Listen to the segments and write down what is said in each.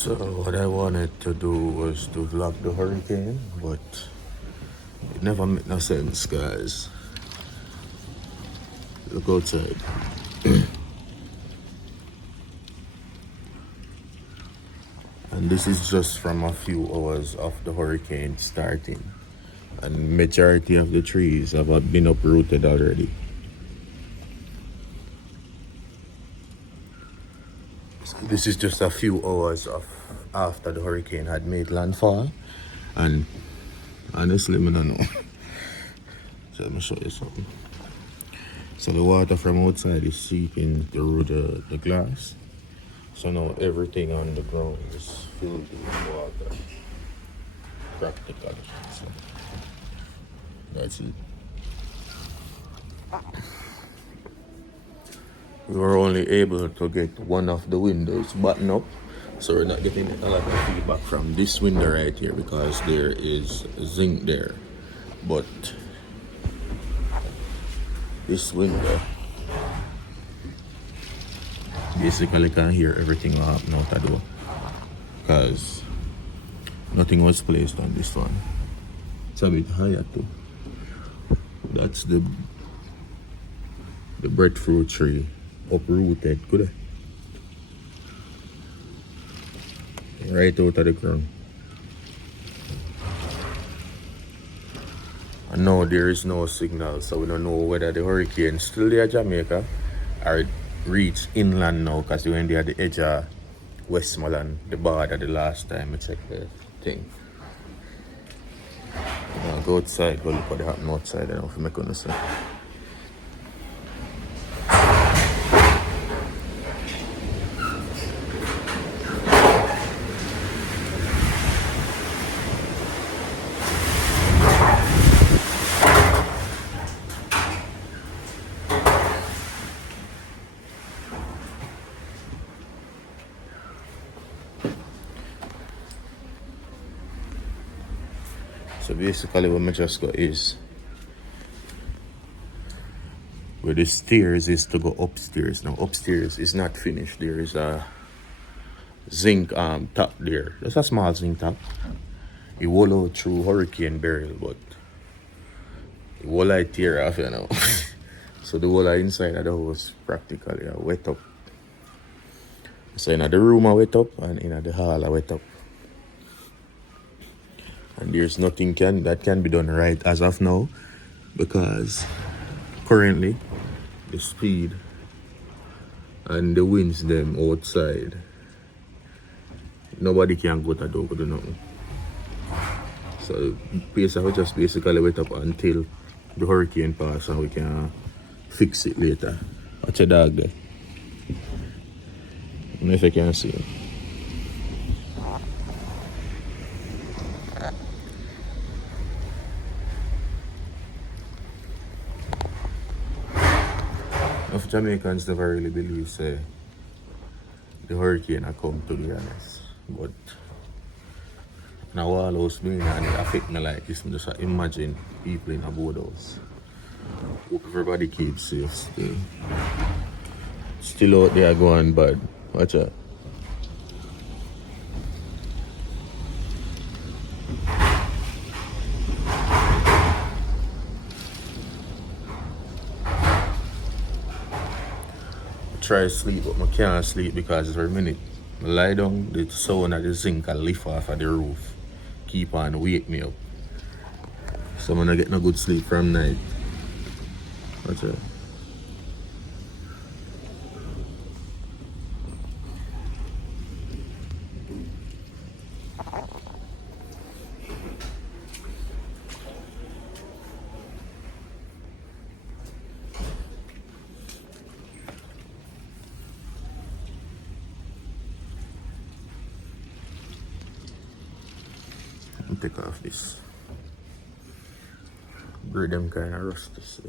So what I wanted to do was to vlog the hurricane, but it never made no sense, guys. Look outside. And this is just from a few hours of the hurricane starting. And majority of the trees have been uprooted already. So this is just a few hours of after the hurricane had made landfall. And honestly, I don't know. So let me show you something. So the water from outside is seeping through the glass. So now everything on the ground is filled with water. Practically. So that's it. We were only able to get one of the windows buttoned up. So we're not getting a lot of feedback from this window right here because there is zinc there. But this window basically can hear everything that happen out the door because nothing was placed on this one. It's a bit higher too. That's the breadfruit tree uprooted, good. Right out of the ground. And now there is no signal, so we don't know whether the hurricane still there at Jamaica or reach inland now, because we went there at the edge of Westmoreland, the border the last time I checked the thing. Now go outside, go look what happened outside and if you make on say. So basically what I just got is where the stairs is to go upstairs. Now upstairs is not finished. There is a zinc top there. That's a small zinc top. It will out through hurricane barrel, but it will I tear off, you know. So the whole inside of the house practically wet up. So in the room I wet up and in the hall I wet up. And there's nothing that can be done right as of now because currently the speed and the winds them outside, nobody can go to door to do nothing. So we just basically wait up until the hurricane pass and we can fix it later. Watch your dog there. I don't know if you can see him. Enough Jamaicans never really believe say the hurricane will come, to be honest. But now all house being and it affect me like this, I just imagine people in a boat house. Hope everybody keeps safe still. Still out there going bad. Watch out. Try to sleep, but I can't sleep because every minute I lie down, the sound of the zinc will lift off of the roof. Keep on wake me up. So I'm not get no good sleep from night. Watch out. Take off this. Breed them kind of rusty. So.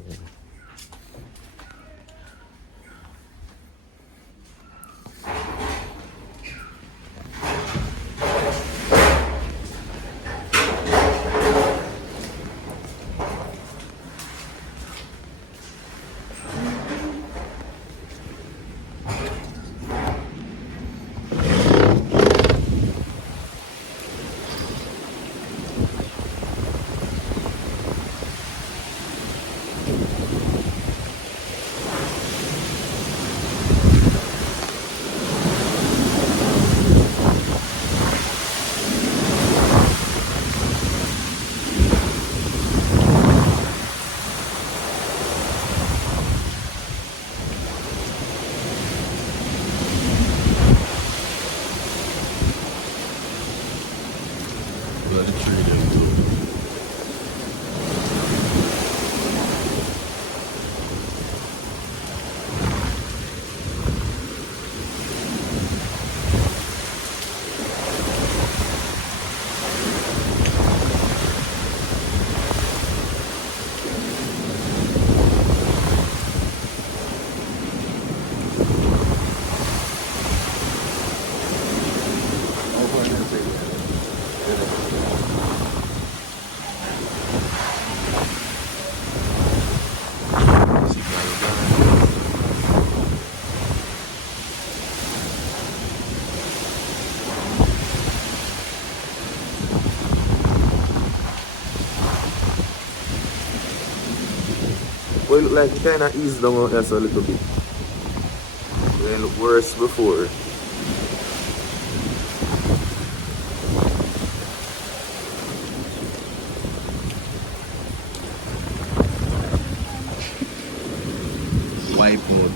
of the tree them too. Well, it look like it kind of eased down out there so a little bit. It looked worse before. Wipe out.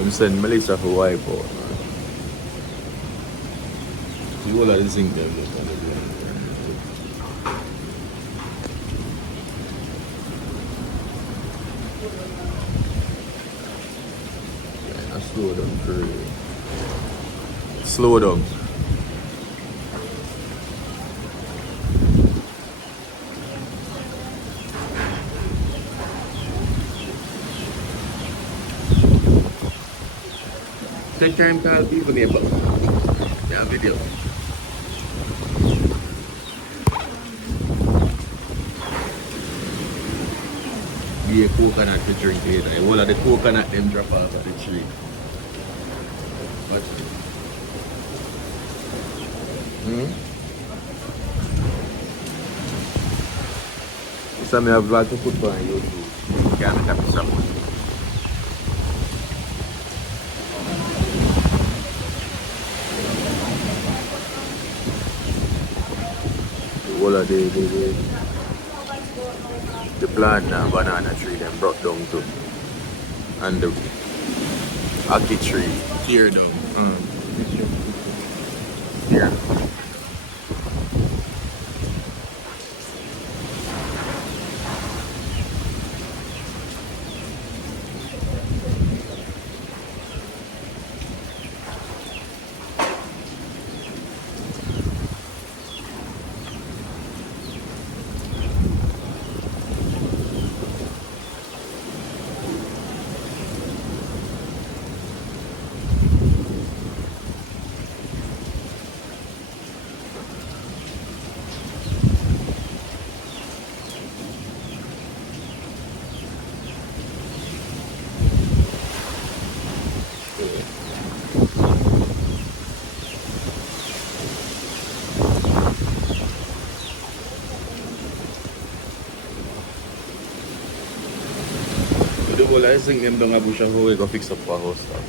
I'm saying Melissa for wipe out. The whole of the zinc them look on the ground. Slow down for real. Slow down. Take time to call people neighbor. Yeah, video. Be a coconut to drink later. All of the coconut them drop off of the tree. Watch it. Some have vlog to put on YouTube. You can't make up some. All of the plant and banana tree them brought down too. And the ackee tree tear down. Here. Well, I think them don't have bush how we go fix up our house stuff.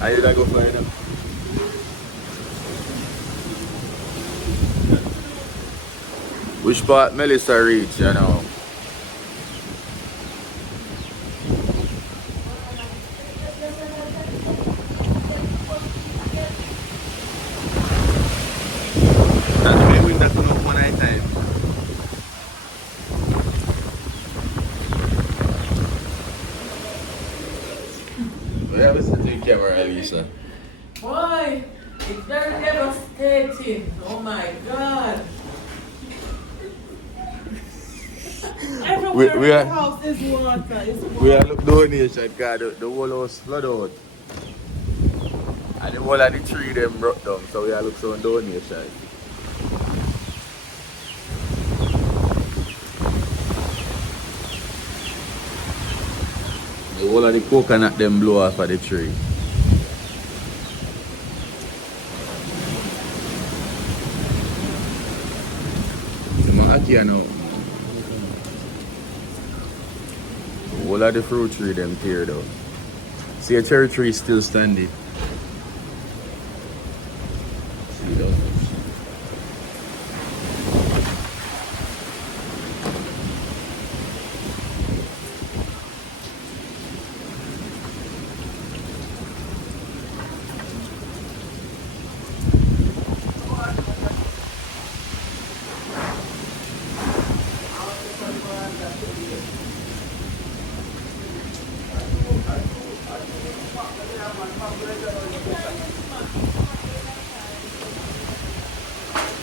I did I go find them. Which part Melissa reach, you know? Camera, Lisa. Boy, it's very devastating. Oh my God. Everywhere We in are, the house is water. we are look donation because the whole house flood out. And the whole of the tree them broke down, so we are look some donation. The whole of the coconut them blow off of the tree. Here now. All of the fruit tree them teared out. See a cherry tree still standing.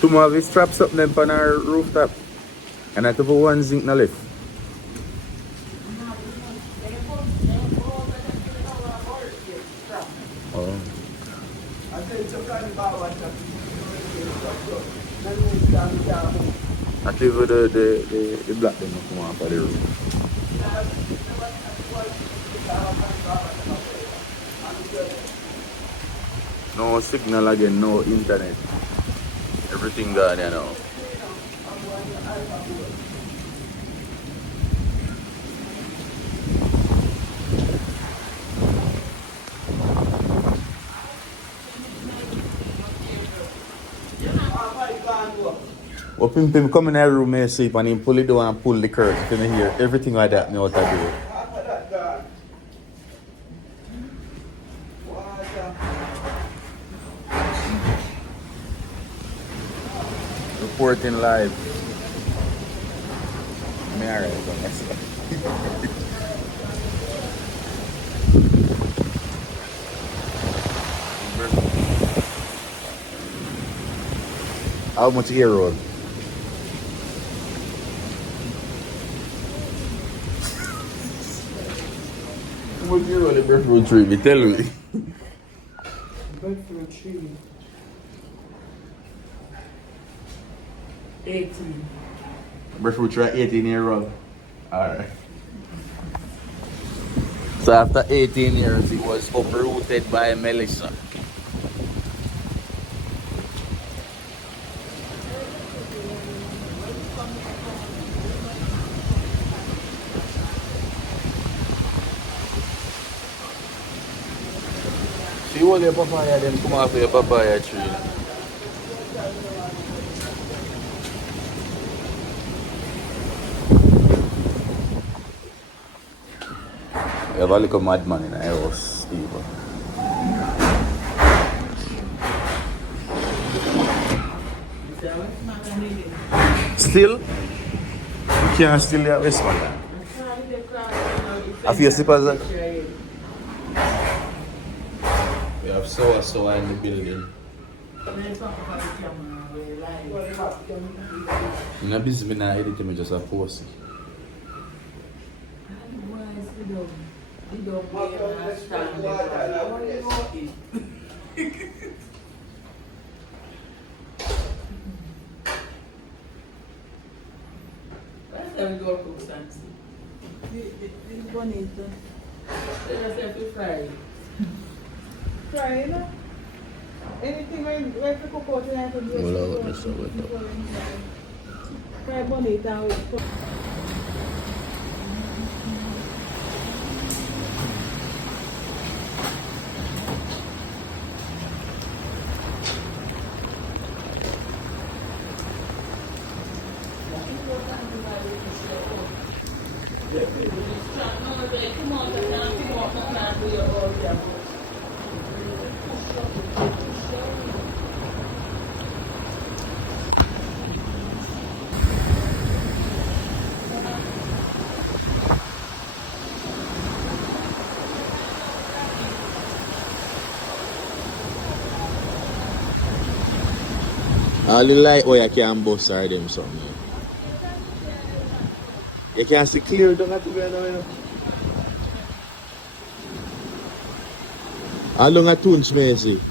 Tomorrow we strap something them on our rooftop. And I have to put one zinc in the lift. Oh. I think with the black them come off of the roof. No signal again, no internet. Everything gone there now. Well, Pim come in that room and sleep and him pull it down and pull the curtain. You can hear everything like that me out of there. Reporting live. Me alright, how much ear roll? How much ear roll the breadfruit tree? Me tell me. Breadfruit tree. 18. Breadfruit tree 18 year old. Alright. So after 18 years it was uprooted by Melissa. See all your papaya them come off your papaya tree. You have a little madman in the house, Steve. Still? You can't steal your waistband. I feel slippers. We have so in the building. I'm not busy with that editing, I'm just a post. You don't play last time. Let's have a go cook something. It's bonito. Let's have to fry. Fry it? Anything like to cook out tonight? Fry bonito with. All the light where you can bust are them something. You can see clear down at the ground now, you know. How long a tunch may see?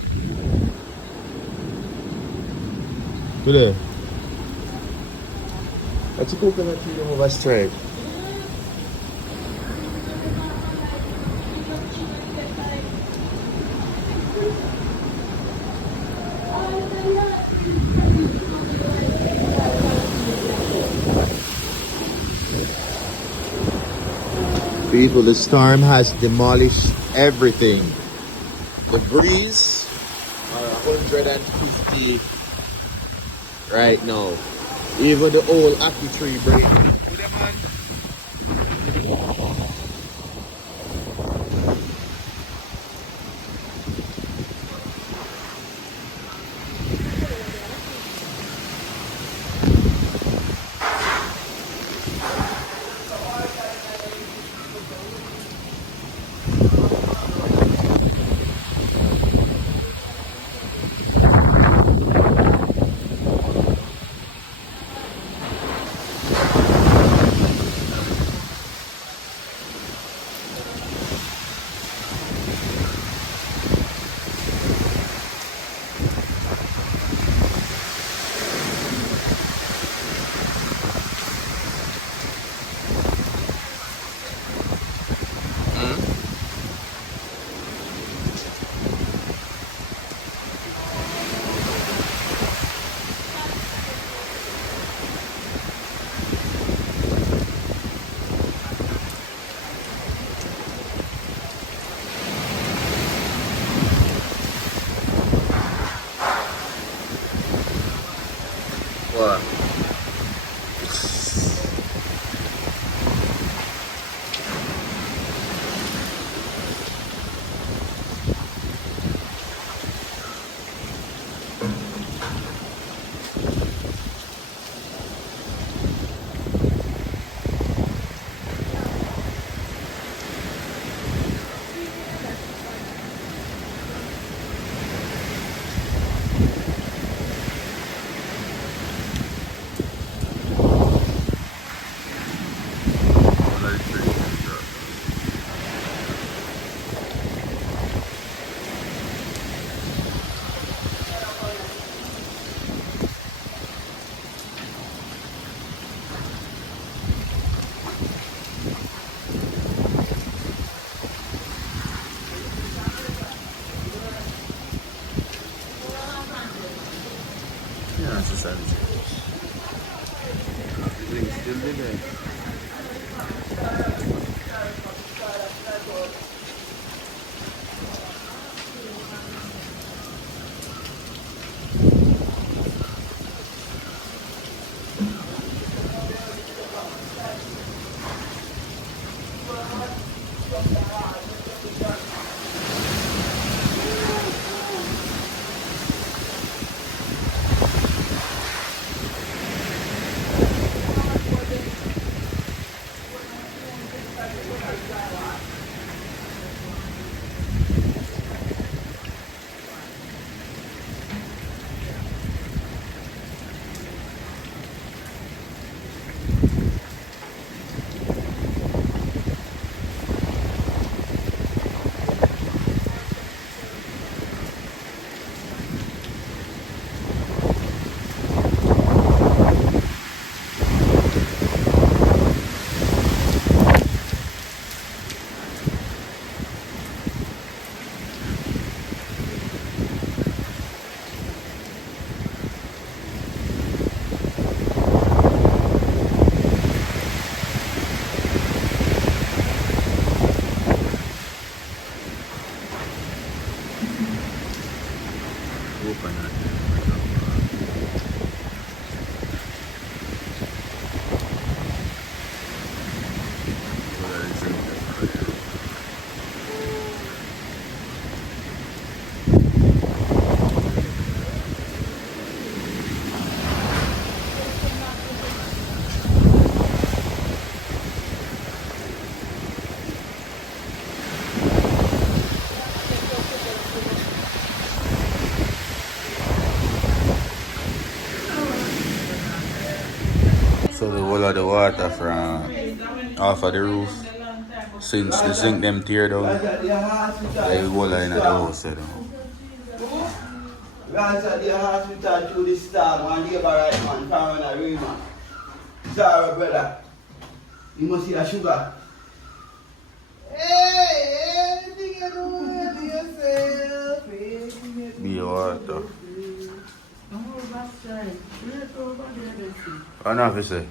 Today. That's a coconut tree over stripe. People, the storm has demolished everything. The breeze are 150 right now. Even the old ackee tree break. That's the sanity. Still there. So the whole of the water from off of the roof, since the zinc them tear down, the whole in the house. You know. We answered the hospital through the storm, one neighbor right man, Cameron Raymond. Sorry, brother. You must see the sugar. Hey, anything you do with yourself, anything you do. Be water. What have you say?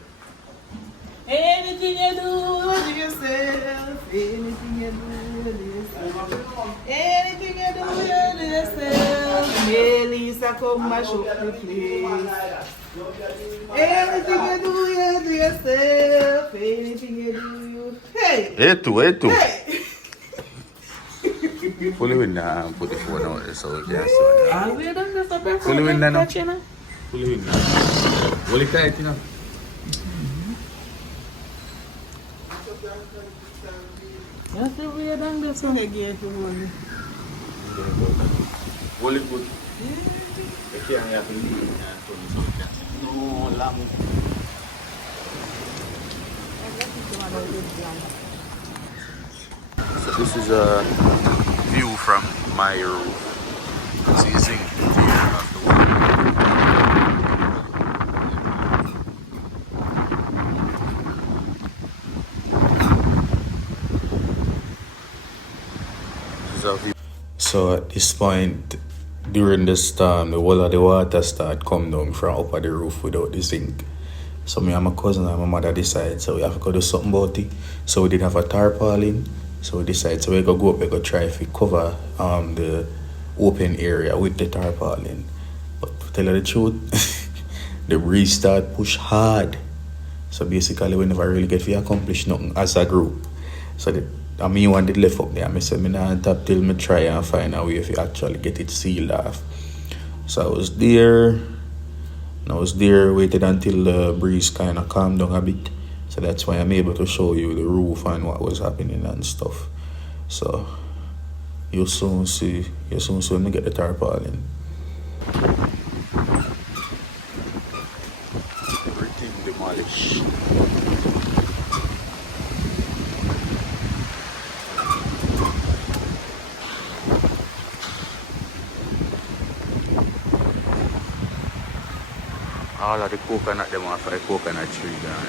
Anything you do with yourself, anything you do with yourself, anything you do with yourself, Melissa come mash up the place. Anything you do with yourself, anything you do, hey! Hey too. Hey! Pull it in there and put the phone out there so we can see. Are we done this up Pull it in there now. China? Pull it in there. Hold it tight, you know. That's the way done this one again for one. Hold it good. You can't have to leave it and turn it so we can see. No, lamb. So this is a view from my roof. See the zinc here of the wall. This is a view. So at this point during the storm, the whole of the water started come down from up at the roof without the zinc. So me and my cousin and my mother decided so we have to go do something about it. So we didn't have a tarpaulin. So we decided so we go up, we go try if we cover the open area with the tarpaulin. But to tell you the truth, the breeze start push hard. So basically we never really get to accomplish nothing as a group. So I mean one did left up there. I said me not tap till me try and find a way if you actually get it sealed off. So I was there waited until the breeze kind of calmed down a bit. So that's why I'm able to show you the roof and what was happening and stuff. So you'll soon see when we get the tarpaulin. Everything demolished. All of the coconut them off a coconut tree gone.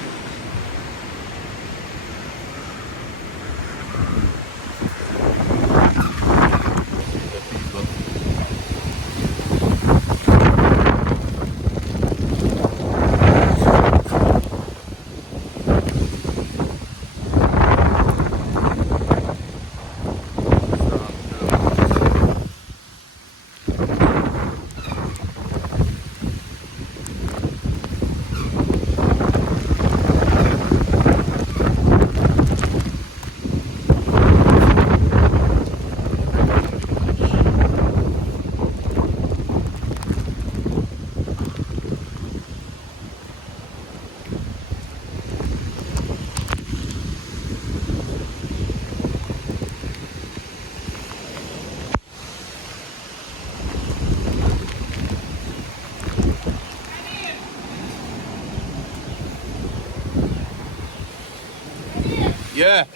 Yeah.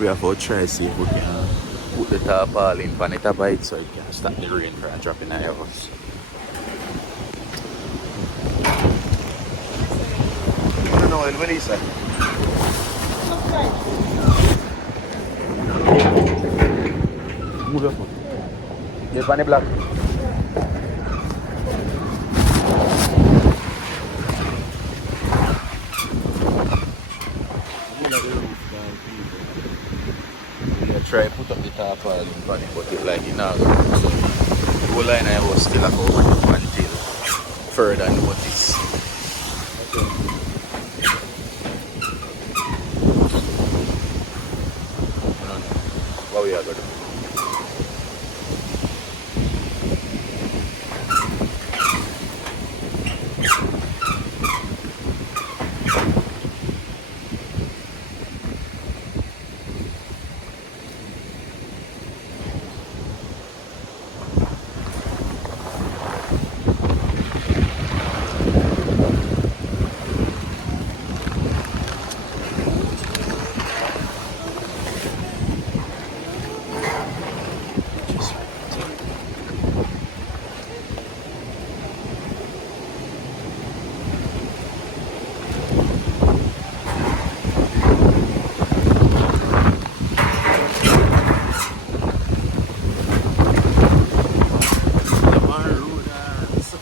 We have to try see if we can put the tarpaulin on it a bite so it can stop the rain from dropping on your house. I don't know what he said. Move your foot. You're on the block. Yeah, try put up the tarpaulin on it, but it like it now. So the whole line I was still like over until further notice. What we are going to do?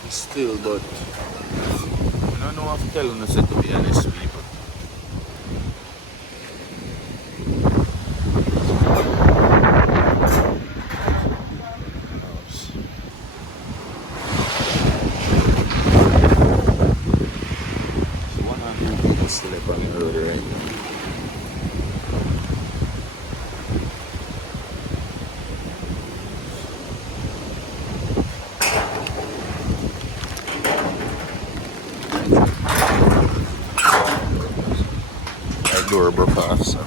Still, but I don't know what to tell them, to be honest, people. So 100 people still up on the road right now. My door broke off, so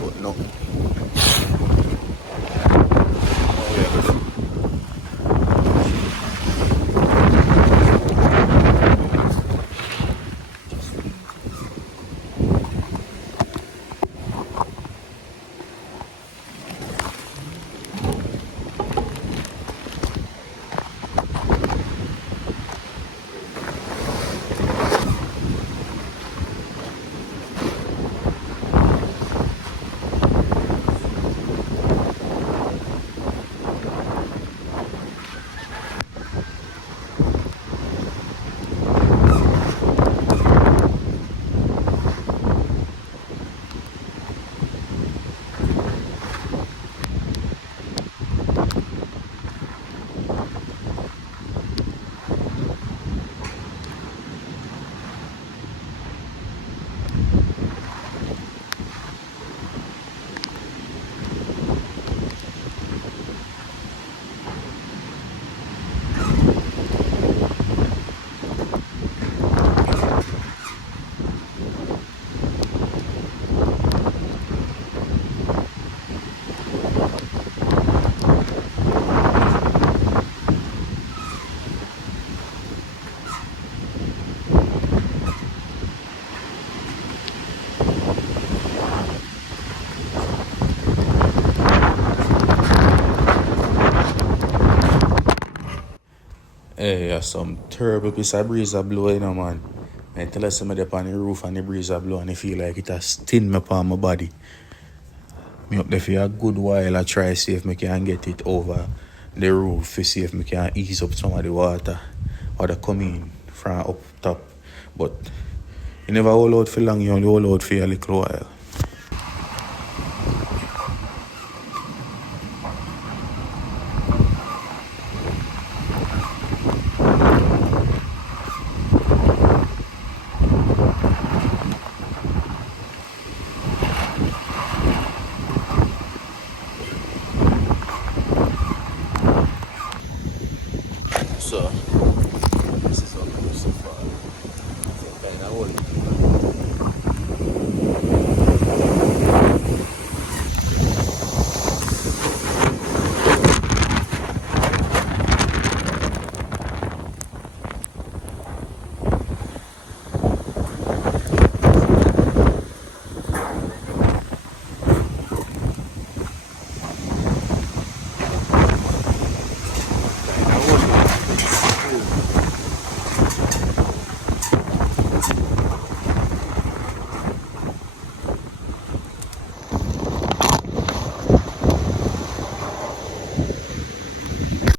but no. Oh, yeah, but hey, yeah, some terrible piece of breeze a blow, you know, man. I tell us somebody up on the roof and the breeze a blow and I feel like it has sting me upon my body. Me up there for a good while I try see if I can get it over the roof to see if I can ease up some of the water coming from up top. But you never hold out for long, you only hold out for a little while. So